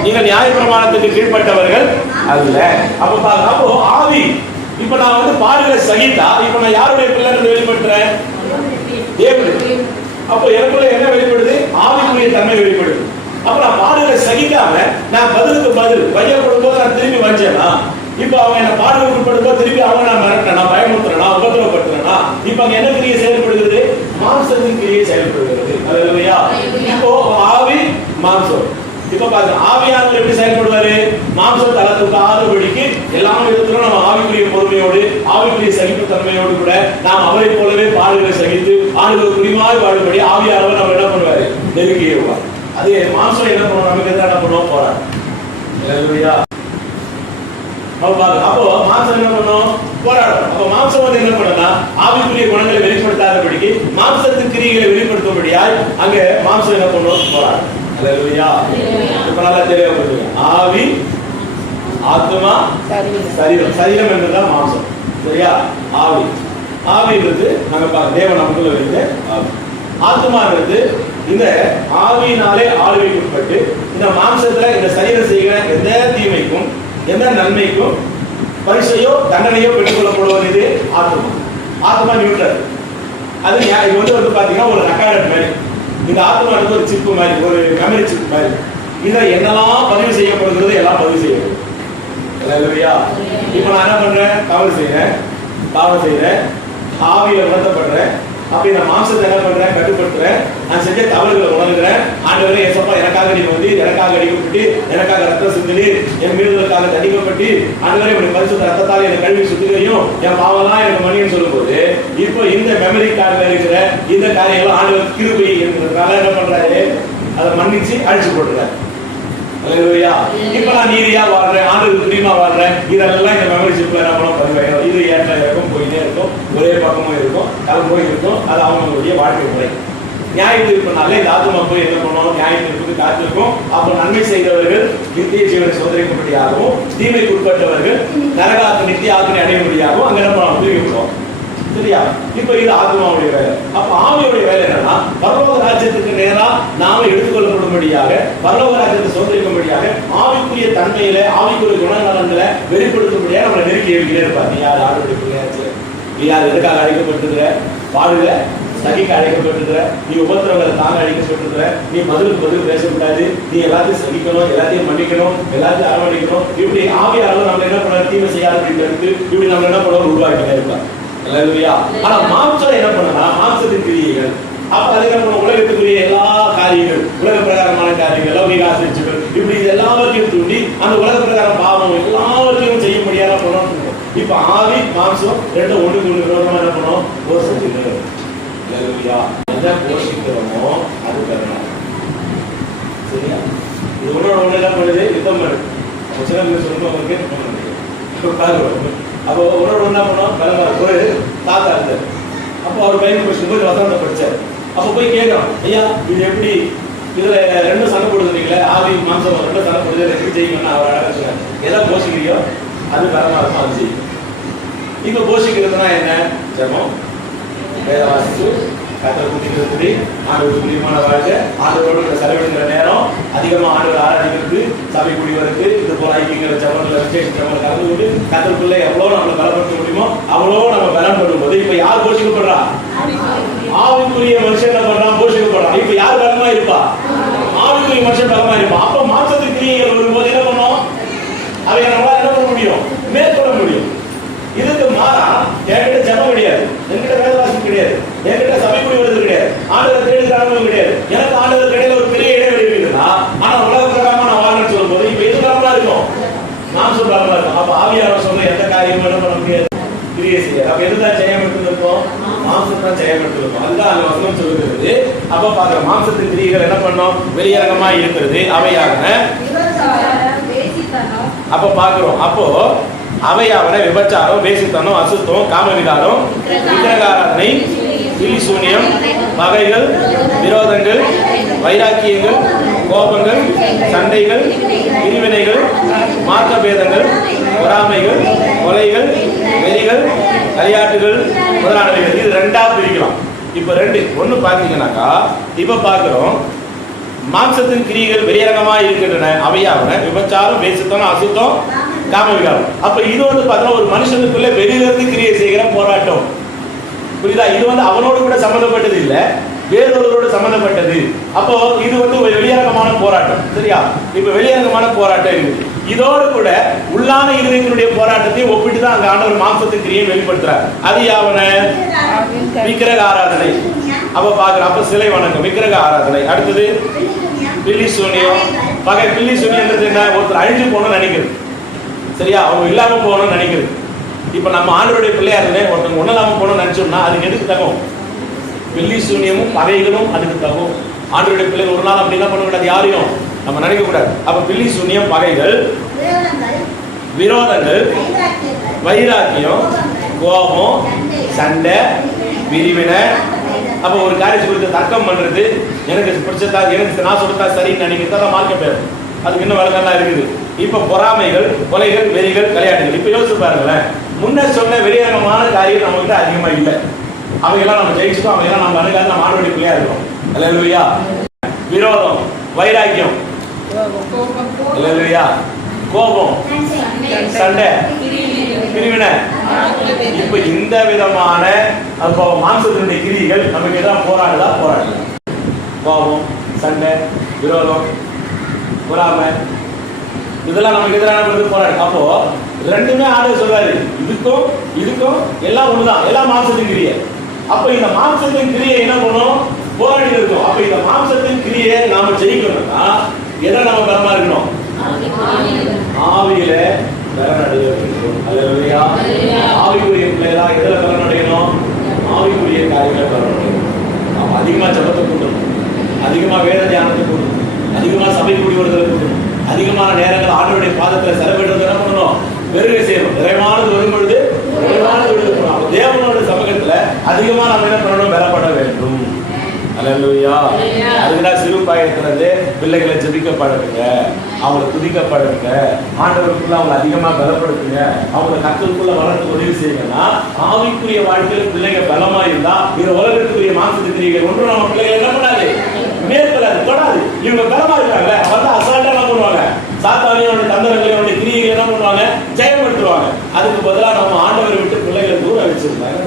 நீங்கள் நியாயப்பிரமாணத்துக்கு கீழ்ப்பட்டவர்கள் அல்ல. அப்போ ஆவி, இப்ப நான் வந்து பாடுகளை சகித்தா இப்ப நான் யாருடைய பிள்ளைன்னு வெளிப்படுத்துறேன்? தேவனுடைய. அப்போ எனக்குள்ள என்ன வெளிப்படுது? ஆவிக்குரிய தன்மை வெளிப்படுது. அப்ப நான் பாடுகளை சகிக்காம நான் பதிலுக்கு பதில் வையப்படும் போது நான் திரும்பி வந்தேன்னா, இப்ப அவங்க என்ன பாடுகளுக்கு உட்படும்போது திருப்பி அவங்க நான் மிரட்டேனா, பயமுறுத்துறேனா, உபத்திரவப்படுத்துறேனா, இப்ப அங்க என்ன கிரியை செயல்படுகிறது? மாம்சத்தின் கிரியை செயல்படுகிறது. அல்லேலூயா. இப்போ ஆவி மாம்சம். இப்ப பாருங்க, ஆவியானவர் எப்படி செயல்படுவாரு? மாம்சம் தளத்துக்காதபடிக்கு எல்லா விதத்திலும் நம்ம ஆவிக்குரிய பொறுமையோடு ஆவிக்குரிய சகிப்பு தன்மையோடு கூட நாம் அவரை போலவே பாடுகளை சகித்து ஆளுகள் குடிமாய் வாழும்படி ஆவியானவர் நம்ம என்ன பண்ணுவாரு? நெருங்கி ஏறுவார். அது மாம்சம் என்ன பண்ணுவோம்? நமக்கு எதிராக என்ன பண்ணுவோம்? போராடும். அல்லேலூயா. அப்போ மாம்சம் என்ன பண்ணும்? போராடும். அப்போ மாம்சம் வந்து என்ன பண்ணும்னா ஆவிக்குரிய குணங்களை வெளிப்படுத்தாதபடிக்கு மாம்சத்தின் கிரியைகளை வெளிப்படுத்தும்படியாய் அங்க மாம்சம் என்ன பண்ணும்? போராடும். அல்லேலூயா. இப்ப நல்லா தெரியப்படுது. ஆவி, ஆத்மா, சரீரம். சரீரம் என்றுதான் மாம்சம். சரியா? ஆவி, ஆவின்றது நம்ம தேவன் நமக்குள்ள இருந்து ஆவி. ஆத்மான்றது இந்த ஆவியினாலே ஆளுகைக்கு உட்பட்டு இந்த மாம்சத்துல இந்த சரீரம் செய்கிற எந்த தீமைக்கும் எந்த நன்மைக்கும் பரிசையோ தண்டனையோ பெற்றுக்கொள்ளப்படுவது இது ஆத்மா. ஆத்மா நியூட்ரல். அது இது வந்து பாத்தீங்கன்னா ஒரு ரெக்கார்டட் மாதிரி. இந்த ஆத்மாவுக்கு ஒரு சிப்பு மாதிரி, ஒரு மெமரி சிப் மாதிரி. இதுல என்னெல்லாம் பதிவு செய்யப்படுகிறது எல்லாம் பதிவு செய்யப்படுது. அல்லேலூயா. இப்போ நான் என்ன பண்றேன்? தவறு செய்யறேன், பாவம் செய்யறேன், ஆவியில உணர்த்தப்படுறேன். அப்படி நான் மாம்சத்தை என்ன பண்றேன்? கட்டுப்படுத்துறேன். நான் செஞ்ச தவறுகளை உணர்கிறேன். ஆண்டவரே இயேசுப்பா, எனக்காக நீங்க வந்து எனக்காக அடிக்கப்பட்டு எனக்காக ரத்தம் சிந்தினி என் மீறுதலுக்காக தண்டிக்கப்பட்டு ஆண்டவரே உடைய பரிசுத்த ரத்தத்தால் எனக்கு கழுவி சுத்திகரியும் என் பாவம்லாம் எனக்கு மன்னின்னு சொல்லும்போது இப்போ இந்த மெமரி கார்டுல இருக்கிற இந்த காரியெல்லாம் ஆண்டவர் கிருபை இருக்கிறதுனால என்ன பண்றாரு? அதை மன்னிச்சு அழிச்சு போட்டுறாரு. அல்லேலூயா. இப்ப நான் நீதியா வாழ்றேன், ஆண்டவருக்கு பிரியமா வாழ்றேன். இதெல்லாம் இந்த மெமரி சிப்ல என்ன பண்ண பதிவாயிடும். இது ஏற்ற இருக்கும், போயிட்டே இருக்கும், ஒரே பக்கமும் இருக்கும், அது போய் இருக்கும். அது அவங்களுடைய வாழ்க்கை முறை. நியாய தீர்ப்புனால இந்த ஆத்மா போய் என்ன பண்ணுவோம்? நியாய தீர்ப்புக்கு காத்திருக்கும். அப்ப நன்மை செய்தவர்கள் நித்திய ஜீவனை சோதனைக்கும்படியாகவும், தீமைக்கு உட்பட்டவர்கள் நரகாத்து நித்திய ஆத்மனை அடையும்படியாகவும் அங்க என்ன பண்ணுவோம்? பிரிக்கப்படுவோம். சரியா? இப்ப இது ஆத்மாவுடைய வேலை. அப்ப ஆவியுடைய வேலை என்னன்னா பரலோக ராஜ்யத்துக்கு நேரா நாம எடுத்துக்கொள்ளப்படும்படியாக, பரலோக ராஜ்யத்தை சோதரிக்கும்படியாக ஆவிக்குரிய தன்மையில ஆவிக்குரிய குணநலன்களை வெளிப்படுத்தும்படியாக நம்மளை நெருக்கி எழுதியே இருப்பார். நீ யார்? ஆளுடைய பிள்ளையாச்சு. நீ யார்? எதுக்காக அழைக்கப்பட்டிருக்கிற? பாடுல சகிக்க அழைக்கப்பட்டிருக்கிற. நீ உபத்திரவங்களை தாங்க அழைக்கப்பட்டிருக்கிற. நீ பதிலுக்கு பதில் பேசக்கூடாது. நீ எல்லாத்தையும் சகிக்கணும், எல்லாத்தையும் மன்னிக்கணும், எல்லாத்தையும் அரவணைக்கணும். இப்படி ஆவியாளர் நம்ம என்ன பண்ண? தீமை செய்யாது அப்படின்னு இப்படி நம்ம என்ன பண்ண? உருவாக்கிட்டே இருப்பார். அல்லேலூயா. ஆனா மாம்சம் என்ன பண்ணா? மாம்சத்தின் கிரியைகள். அப்ப அது என்ன பண்ண? உலகத்துக்குரிய எல்லா காரியங்கள், உலக பிரகாரமான காரியங்கள், லௌகிக ஆசைகள், இப்படி எல்லாவற்றையும் தூண்டி அந்த உலக பிரகாரம் பாவம் எல்லாவற்றையும் செய்ய முடியாத பண்ணணும். இப்ப ஆவி மாம்சம் ரெண்டும் ஒண்ணுக்கு ஒண்ணு விரோதமா என்ன பண்ணோம்? போஷிக்கிறோம். அல்லேலூயா. எதை போஷிக்கிறோமோ அது பெறணும். சரியா? இது ஒன்னோட ஒண்ணு என்ன பண்ணுது? யுத்தம் பண்ணுது. சில சொல்லுவாங்க அப்போ உன்னோட என்ன பண்ணோம்? பலமா ஒரு தாத்தா இருந்தார். அப்போ அவர் பையன் போய் வசனத்தை படிச்சார். அப்போ போய் கேட்கறோம், ஐயா இது எப்படி இதுல ரெண்டும் சண்டை போடுறீங்களே, ஆவி மாம்சம் ரெண்டும் சண்டை போடுறது எப்படி செய்யணும்னா அவர் அழகா சொன்னார், எதை போஷிக்கிறியோ அது பலமா இருக்கும், அது செய்யும். இப்ப போஷிக்கிறதுனா என்ன? ஜெபம், வேத வாசிப்பு, கத்தரை குடிக்கிறது, ஆண்டவருக்கு பிரியமான வாழ்க்கை, ஆண்டவரோடு செலவிடுகிற நேரம், அதிகமா ஆண்டவர் ஆராதிக்கிறது, சபை குடிவருக்கு, இது போல ஐக்கியங்களை ஜபத்துல விசேஷ ஜபம் கலந்து கொண்டு கத்தருக்குள்ள எவ்வளவு நம்மளை பலப்படுத்த முடியுமோ அவ்வளோ நம்ம பலம் பண்ணும்போது இப்ப யார் போஷிக்கப்படுறா? ஆவிக்குரிய மனுஷன் என்ன பண்றான்? போஷிக்கப்படுறான். இப்ப யார் பலமா இருப்பா? ஆவிக்குரிய மனுஷன் பலமா இருப்பா. அப்ப மாம்சத்துக்கு கிரியைகள் வரும்போது என்ன பண்ணும்? அதை நம்மளால என்ன பண்ண முடியும்? மேற்கொள்ள முடியும். இதுக்கு மாறா என்கிட்ட ஜபம் கிடையாது, என்கிட்ட வேதவாசி கிடையாது, என்கிட்ட சபை கூடி வருது கிடையாது, ஆண்டவர் தேடுகிற அனுபவம் கிடையாது, எனக்கு ஆண்டவர் கிடையில ஒரு பெரிய இடைவெளி இருக்குதுன்னா, ஆனா உலக பிரகாரமா நான் வாழ்றேன்னு சொல்லும் போது இப்ப எது பலமா இருக்கும்? மாம்சம் பலமா இருக்கும். அப்ப ஆவியானவர் சொல்ற எந்த காரியமும் என்ன பண்ண முடியாது? கிரியை செய்யாது. அப்ப எதுதான் ஜெயம் எடுத்துருக்கோம்? மாம்சம் தான் ஜெயம் எடுத்துருக்கோம். அதுதான் அந்த வசனம் சொல்லுகிறது. அப்ப பாக்குற மாம்சத்தின் கிரியைகள் என்ன பண்ணோம்? வெளியரங்கமா இருக்கிறது அவையாக. அப்ப பாக்குறோம். அப்போ அவையாவன விபச்சாரம், வேசித்தனம், அசுத்தம், காமவிகாரம், விக்கிரகாராதனை, பில்லிசூனியம், பகைகள், விரோதங்கள், வைராக்கியங்கள், கோபங்கள், சண்டைகள், பிரிவினைகள், மார்க்க பேதங்கள், பொறாமைகள், கொலைகள், வெறிகள், விளையாட்டுகள் முதலானவைகள். இது ரெண்டா பிரிக்கலாம். இப்ப ரெண்டு ஒண்ணு பாத்தீங்கன்னாக்கா, இப்ப பாக்குறோம் மாம்சத்தின் கிரியைகள் வெளியரங்கமாக இருக்கின்றன. அவையாவன விபச்சாரம், வேசித்தனம், அசுத்தம், காமவிகாரம். அப்ப இது பார்த்தா ஒரு மனுஷனுக்குள்ள வெளியிலிருந்து கிரியை செய்கிற போராட்டம். புரியுதா? இது அவனோடு கூட சம்பந்தப்பட்டது இல்லை, வேறொருவரோடு சம்பந்தப்பட்டது. அப்போ இது ஒரு வெளியரங்கமான போராட்டம். சரியா? இப்ப வெளியரங்கமான போராட்டம் இருக்குது. இதோடு கூட உள்ளான இருதயத்தினுடைய போராட்டத்தை ஒப்பிட்டு தான் அங்க ஆண்டவர் மாம்சத்தின் கிரியை வெளிப்படுத்துறார். அது யாவன? விக்கிரக ஆராதனை. அப்ப பாக்குற அப்ப சிலை வணக்கம், விக்கிரக ஆராதனை. அடுத்தது பில்லி சூனியம், பகை. பில்லி சூனியன்றது என்ன? ஒருத்தர் அழிஞ்சு போகணும்னு நினைக்கிறது. சரியா? அவங்க இல்லாம போகணும்னு நினைக்கிறது. இப்ப நம்ம ஆண்டவருடைய பிள்ளையா இருந்தே ஒருத்தவங்க ஒன்னும் இல்லாம போகணும்னு நினைச்சோம்னா அதுக்கு எதுக்கு தகும்? பில்லி சூனியமும் பகைகளும் அதுக்கு தகும். ஆண்டவருடைய பிள்ளைகள் ஒரு நாள் அப்படி என்ன பண்ணக்கூடாது, யாரையும் நம்ம நினைக்க கூடாது. அப்ப பில்லி சூனியம், பகைகள், விரோதங்கள், வைராக்கியம், கோபம், சண்டை, பிரிவினை. அப்ப ஒரு காரியத்தை குறித்து தர்க்கம் பண்றது, எனக்கு பிடிச்சதா, எனக்கு நான் சொல்றதா சரின்னு நினைக்கிறதா மார்க்க பேர். அதுக்கு இன்னும் வழக்கம்லாம் இருக்குது. இப்ப பொறாமைகள், கொலைகள், வெறிகள், கல்யாணங்கள். இப்ப யோசிச்சு பாருங்களேன், முன்ன சொன்ன வெளியரங்கமான காரியம் நம்ம கிட்ட அதிகமா இல்லை. அவையெல்லாம் நம்ம ஜெயிச்சுட்டோம், அவையெல்லாம் நம்ம அணுகாது, நம்ம ஆண்டவருடைய பிள்ளையா இருக்கோம். அல்லேலூயா. விரோதம், வைராக்கியம், அல்லேலூயா, கோபம், சண்டை, பிரிவினை. இப்ப இந்த விதமான மாம்சத்தினுடைய கிரிகள் நமக்கு எதாவது போராடல. கோபம், சண்டை, விரோதம், பொறாமை, இதெல்லாம் நமக்கு எதிரான போராட்டம். அப்போ ரெண்டுமே ஆண்டவர் சொல்றாரு, இதுக்கும் இதுக்கும் எல்லாம் ஒண்ணுதான், எல்லாம் மாம்சத்தின் கிரியை. அப்ப இந்த மாம்சத்தின் கிரியை என்ன பண்ணும்? போராடி இருக்கும். அப்ப இந்த மாம்சத்தின் கிரியை நாம ஜெயிக்கணும்னா எதை நம்ம பலமா இருக்கணும்? ஆவியில பலனடைய வேண்டும். அல்லேலூயா. ஆவிக்குரிய பிள்ளைகளா எதுல பலனடையணும்? ஆவிக்குரிய காரியங்களை பலனடையணும். நாம அதிகமா ஜபத்தை கூட்டணும், அதிகமா வேத தியானத்தை கூட்டணும், அதிகமா சபை கூடி வருதலை கூட்டணும், அதிகமான நேரங்கள் ஆண்டவருடைய பாதத்தில் செலவிடுறது என்ன பண்ணணும்? வெறுகை செய்யணும். நிறைவானது வரும் பொழுது நிறைவானது விடுதணும். தேவனோட சமூகத்துல அதிகமா நம்ம என்ன பண்ணணும்? பெறப்பட வேண்டும். அல்லேலூயா. அதுக்குதான் சிறு பாயத்திலிருந்து பிள்ளைகளை ஜெபிக்கப்படுங்க, அவங்களை துதிக்கப்படுங்க, ஆண்டவருக்குள்ள அவங்களை அதிகமா பலப்படுத்துங்க, அவங்களை கர்த்தருக்குள்ள வளர்த்து உதவி செய்யுங்கன்னா ஆவிக்குரிய வாழ்க்கையில் பிள்ளைங்க பலமா இருந்தா இந்த உலகத்துக்குரிய மாம்சத்துக்குரிய ஒன்றும் நம்ம பிள்ளைகள் என்ன பண்ணாது? மேற்கொள்ளாது, தொடாது. இவங்க பலமா இருக்காங்க, வந்து அசால்ட்டா என்ன பண்ணுவாங்க? சாத்தானையும் தந்திரங்களையும் கிரியை என்ன பண்ணுவாங்க? ஜெயப்படுத்துவாங்க. அதுக்கு பதிலாக நம்ம ஆண்டவரை விட்டு பிள்ளைகளை தூரம் வச்சிருந்தாங்க.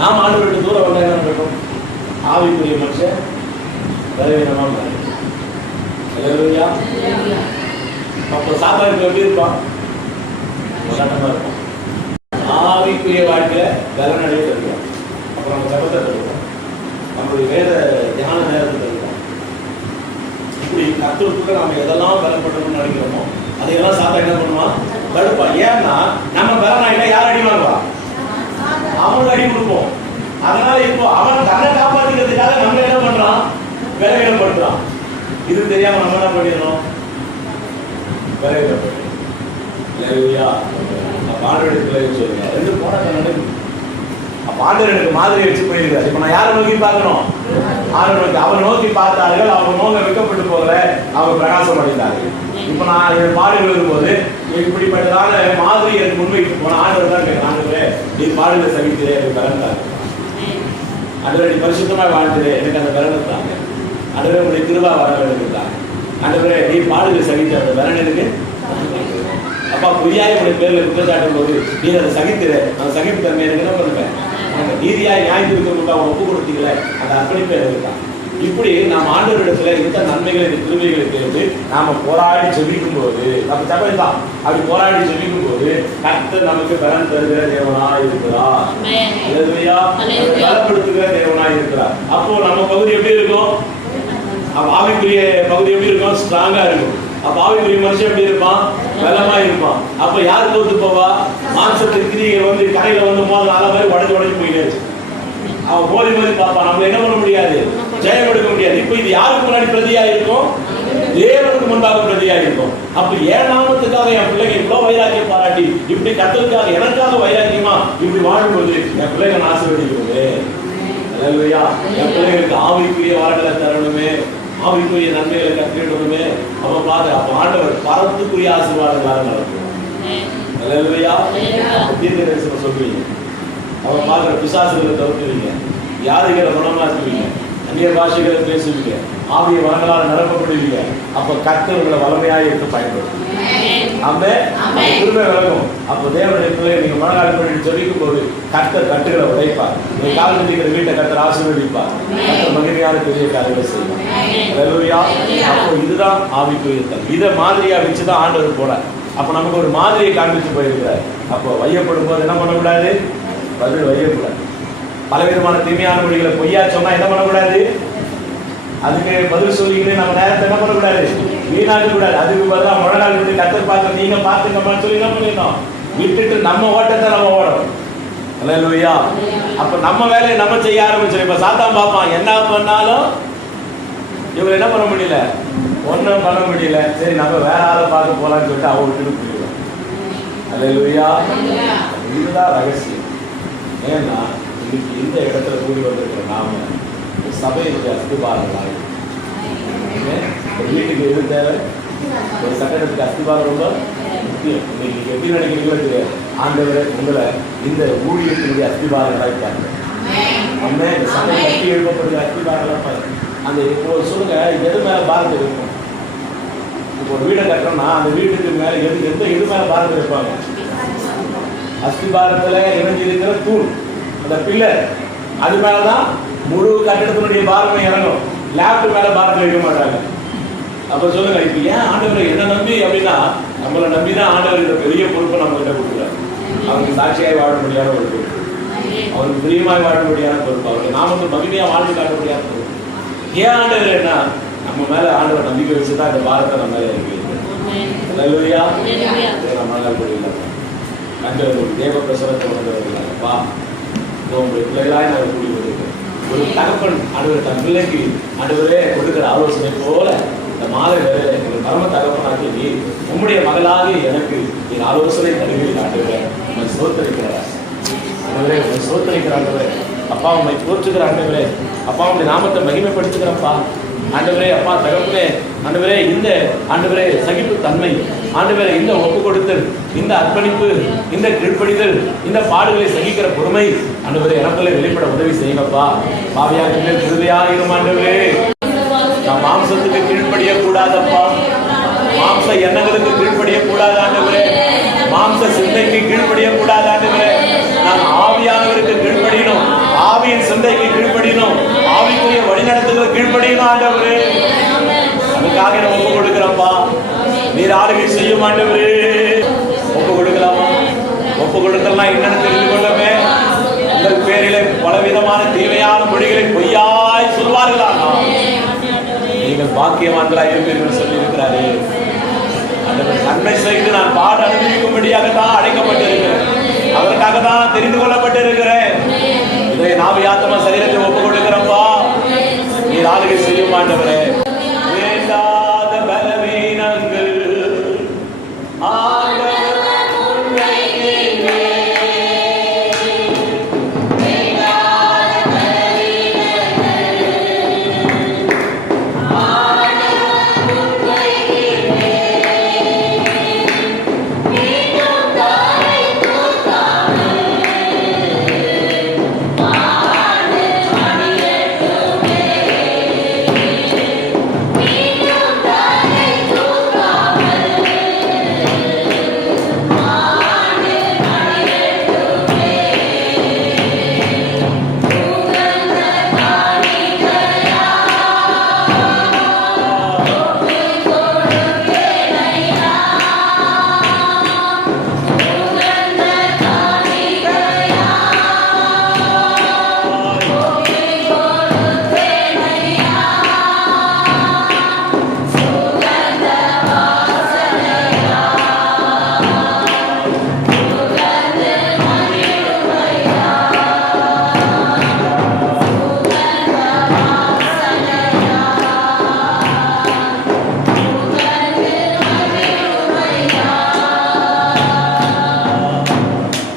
நாம் ஆண்டவரை விட்டு தூரம் வந்தா என்ன பண்ணணும்? ஆவிக்குரிய மனுஷன் பலவீனமா மாறி. அல்லேலூயா. அப்போ சாத்தானுக்கு எப்படி இருப்பான்? போராட்டமா இருப்பான். ஆவிக்குரிய வாழ்க்கையில பலனடைய தருவான். அப்புறம் நம்ம ஜபத்தை தருவோம், நம்மளுடைய வேத தியான நேரத்தை தருவோம். இப்படி கர்த்தருக்குள்ள நம்ம எதெல்லாம் பலப்படணும்னு நினைக்கிறோமோ அதையெல்லாம் சாத்தா என்ன பண்ணுவான்? தடுப்பான். ஏன்னா நம்ம பலனாயிட்டா யார் அடி வாங்குவான்? அவனுக்கு அடி கொடுப்போம். அதனால இப்போ அவன் தன்னை காப்பாற்றிக்கிறதுக்காக நம்ம என்ன பண்றான்? விலகிடப்படுறான். இது தெரியாம நம்ம என்ன பண்ணிடணும்? விலகிடப்படும். ஆண்டவருக்கு சொல்லுங்க, ரெண்டு போராட்டம் நடக்குது. அப்ப ஆண்டவர் எனக்கு மாதிரி வச்சு போயிருக்காரு. இப்ப நான் யாரை நோக்கி பார்க்கணும்? ஆண்டவர். அவர் நோக்கி பார்த்தார்கள், அவங்க நோங்க வைக்கப்பட்டு போகல, அவங்க பிரகாசம் அடைந்தார்கள். இப்ப நான் என் பாடல் எழுதும்போது இப்படிப்பட்டதான மாதிரி எனக்கு முன்வைக்கு போன ஆண்டவர் தான் கேட்க, ஆண்டவரே நீ பாடல சகிக்கிறே, எனக்கு பலன்தாங்க. ஆண்டவரே நீ பரிசுத்தமா வாழ்ந்துரு, எனக்கு அந்த பலனை தாங்க. ஆண்டவரே உங்களுடைய திருவா வர வேண்டியதுதான். ஆண்டவரே நீ பாடல சகித்த அந்த பலன் எனக்கு. அப்பா புரியாய உடைய பேர்ல குற்றச்சாட்டும் போது நீ அதை சகித்துற, அந்த சகிப்பு தன்மை எனக்கு என்ன பண்ணுவேன்? நீதியாய் நியாயத்திற்கு அவன் ஒப்பு கொடுத்தீங்களே, அந்த அர்ப்பணிப்பு இருக்கான். இப்படி நாம் ஆண்டவரிடத்துல இந்த நன்மைகளை, இந்த கிருபைகளை கேட்டு நாம போராடி ஜெபிக்கும் போது, நம்ம சபை தான் அப்படி போராடி ஜெபிக்கும் போது கர்த்தர் நமக்கு பலன் தருகிற தேவனாய் இருக்கிறார். அல்லேலூயா. பலப்படுத்துகிற தேவனாய் இருக்கிறார். அப்போ நம்ம பகுதி எப்படி இருக்கும்? ஆவிக்குரிய பகுதி எப்படி இருக்கும்? ஸ்ட்ராங்கா இருக்கும். அப்ப ஆவிக்குரிய மனுஷன் எப்படி இருப்பான்? பலமா இருப்பான். அப்ப யார் தோத்து போவா? மாம்சத்தின் கிரியைகள் வந்து கரையில வந்து மோதல் அலை மாதிரி உடஞ்சு போயிட்டே இருக்கு. அவன் போலி மாதிரி பார்ப்பான். நம்ம என்ன பண்ண முடியாது? ஜெயம் எடுக்க முடியாது. இப்ப இது யாருக்கு முன்னாடி பிரதியா இருக்கும்? தேவனுக்கு முன்பாக பிரதியா இருக்கும். அப்ப ஏன் நாமத்துக்காக என் பிள்ளைங்க இவ்வளவு வைராக்கியம் பாராட்டி இப்படி கத்தலுக்காக எனக்காக வைராக்கியமா இப்படி வாழும்போது என் பிள்ளைங்க ஆசீர்வதிக்கணுமே. அல்லேலூயா. என் பிள்ளைங்களுக்கு ஆவிக்குரிய வரங்களை தரணுமே, ஆவிக்குரிய நன்மைகளை கற்றுக்கணுமே. அப்ப பாரு, அப்ப ஆண்டவர் பரத்துக்குரிய ஆசீர்வாதங்களாக நடக்கும். அல்லேலூயா. தீர்க்க தரிசனம் சொல்லுவீங்க, அவன் பார்க்குற பிசாசுகளை தவிர்த்துவீங்க, வியாதிகளை குணமாக்குவீங்க, அந்நிய பாஷைகளை பேசுவீங்க, ஆவிய வரங்களால் நிரப்பப்படுவீங்க. அப்ப கர்த்தர் உங்களை வல்லமையாக இருக்க பயன்படும். திரும்ப விலகும். அப்போ தேவனுடைய பிள்ளையை நீங்க மனநாள் பண்ணி சொல்லிக்கும் போது கர்த்தர் கட்டுகளை உடைப்பார். நீங்க கால் நிற்கிற வீட்டை கர்த்தர் ஆசீர்வதிப்பார். கர்த்தர் மகிமையான பெரிய காரியங்களை செய்வார். அல்லேலூயா. அப்போ இதுதான் ஆவிக்குரியத்தல். இதை மாதிரியா வச்சுதான் ஆண்டவர் போல. அப்ப நமக்கு ஒரு மாதிரியை காண்பிச்சு போயிருக்கிறார். அப்போ வையப்படும் போது என்ன பண்ணக்கூடாது? பதில் வையக்கூடாது. பலவிதமான தீமையான மொழிகளை பொய்யா சொன்னா என்ன பண்ணக்கூடாது? அதுக்கு பதில் சொல்லிக்கிட்டு நம்ம நேரத்தை என்ன பண்ணக்கூடாது? வீணாக்க கூடாது. அதுக்கு பதிலாக முழநாள் விட்டு கர்த்தர் பார்த்து நீங்க பார்த்துக்கமான்னு சொல்லி என்ன பண்ணிடணும்? விட்டுட்டு நம்ம ஓட்டத்தை நம்ம ஓடணும். அல்லேலூயா. அப்ப நம்ம வேலையை நம்ம செய்ய ஆரம்பிச்சோம். இப்ப சாத்தான் பார்ப்பான், என்ன பண்ணாலும் இவங்க என்ன பண்ண முடியல, ஒன்றும் பண்ண முடியல. சரி நம்ம வேற ஆளை பார்க்க போலான்னு சொல்லிட்டு அவ விட்டுட்டு போயிடுவோம். அல்லேலூயா. இதுதான் ரகசியம். ஏன்னா இன்னைக்கு இந்த இடத்துல கூடி வந்திருக்கிற நாம சபையினுடைய அஸ்திபாரங்களாக ஒரு வீட்டுக்கு எது தேவை? ஒரு கட்டடத்துக்கு அஸ்திபாரம் ரொம்ப முக்கியம். இன்னைக்கு எப்படி நினைக்கிறீங்களோ தெரியாது. ஆண்டவர் உங்களை இந்த ஊழியத்தினுடைய அஸ்திபாரங்களாக பாருங்க. நம்ம இந்த சபை கட்டி எழுப்பப்படுகிற அஸ்திபாரங்களாக பாருங்க. அந்த இப்போ சொல்லுங்க, எது மேல பாரத்தை இருக்கும்? இப்போ ஒரு வீடை கட்டுறோம்னா அந்த வீட்டுக்கு மேல எது மேல பாரத்தை வைப்பாங்க? அஸ்திபாரத்துல இணைஞ்சிருக்கிற தூண், அந்த பில்லர், அது மேலதான் முழு கட்டிடத்தினுடைய பாரமே இறங்கும். லேப்டு மேல பாரத்தை வைக்க மாட்டாங்க. அப்ப சொல்லுங்க, இப்ப ஏன் ஆண்டவரை என்ன நம்பி அப்படின்னா, நம்மளை நம்பிதான் ஆண்டவர் இந்த பெரிய பொறுப்பை நம்ம கிட்ட கொடுக்குறாரு. அவருக்கு சாட்சியாய் வாழ முடியாத ஒரு பொறுப்பு, அவருக்கு பிரியமாய் வாழ முடியாத பொறுப்பு, அவருக்கு நாமத்தை மகிமையா வாழ்ந்து காட்ட முடியாத பொறுப்பு. ஏன் ஆண்டவர் என்ன நம்ம மேல ஆண்டவர் நம்பிக்கை வச்சுதான் இந்த பாரத்தை நம்ம மேல இறக்கி அல்லேலூயா. நம்மளால் முடியல. கண்டவர் ஒரு தேவ பிரசவத்தை வந்தவர்களாப்பா உங்களுடைய பிள்ளைகளாய் நான் கூடி வந்திருக்கேன். ஒரு தகப்பன் ஆண்டவர் தன் பிள்ளைக்கு ஆண்டவரே கொடுக்கிற ஆலோசனை போல இந்த மாலை வேலையில ஒரு பரம தகப்பனாக்கி நீ உம்முடைய மகளாகி எனக்கு என் ஆலோசனை தருவில் ஆண்டவரே உண்மை சோத்தரிக்கிறார். ஆண்டவரே உண்மை சோத்தரிக்கிற ஆண்டவரே, அப்பா உண்மை போற்றுகிற ஆண்டவரே, அப்பா உங்களுடைய நாமத்தை மகிமைப்படுத்துகிறப்பா ஆண்டவரே. அப்பா தகப்பனே ஆண்டவரே, இந்த ஆண்டவரே சகிப்பு தன்மை ஆண்டவரே, இந்த ஒப்பு கொடுத்தல், இந்த அர்ப்பணிப்பு, இந்த கீழ்ப்படிதல், இந்த பாடுகளை சகிக்கிற பொறுமை ஆண்டவரே எனக்குள்ளே வெளிப்பட உதவி செய்யுங்கப்பா. பாவியாக கிருபையாயிரும் ஆண்டவரே. நான் மாம்சத்துக்கு கீழ்ப்படிய கூடாதப்பா, மாம்ச எண்ணங்களுக்கு கீழ்ப்படிய கூடாது ஆண்டவரே, மாம்ச சிந்தைக்கு கீழ்ப்படிய கூடாது ஆண்டவரே. நான் ஆவியானவருக்கு கீழ்ப்படியணும், ஆவியின் சிந்தைக்கு கீழ்ப்படியணும், ஆவிக்குரிய வழிநடத்துதலுக்கு கீழ்ப்படியணும் ஆண்டவரே. அதுக்காக நான் ஒப்பு கொடுக்கிறப்பா, நீர் ஆளுகை செய்யும் ஆண்டவரே. ஒப்பு கொடுக்கலாமா? ஒப்பு கொடுக்கலாம் என்னன்னு தெரிந்து கொள்ளவே. உங்கள் பேரிலே பலவிதமான தீமையான மொழிகளை பொய்யாய் சொல்வார்களா? நீங்கள் பாக்கியவான்களாய் இருப்பீர்கள் சொல்லி இருக்கிறாரே. நன்மை செய்து நான் பாட அனுபவிக்கும்படியாகத்தான் அழைக்கப்பட்டிருக்கிறேன், அதற்காக தான் தெரிந்து கொள்ளப்பட்டிருக்கிறேன். இதை நாவி ஆத்மா சரீரத்தை ஒப்பு கொடுக்கிறப்பா, நீர் ஆளுகை செய்யும் ஆண்டவரே.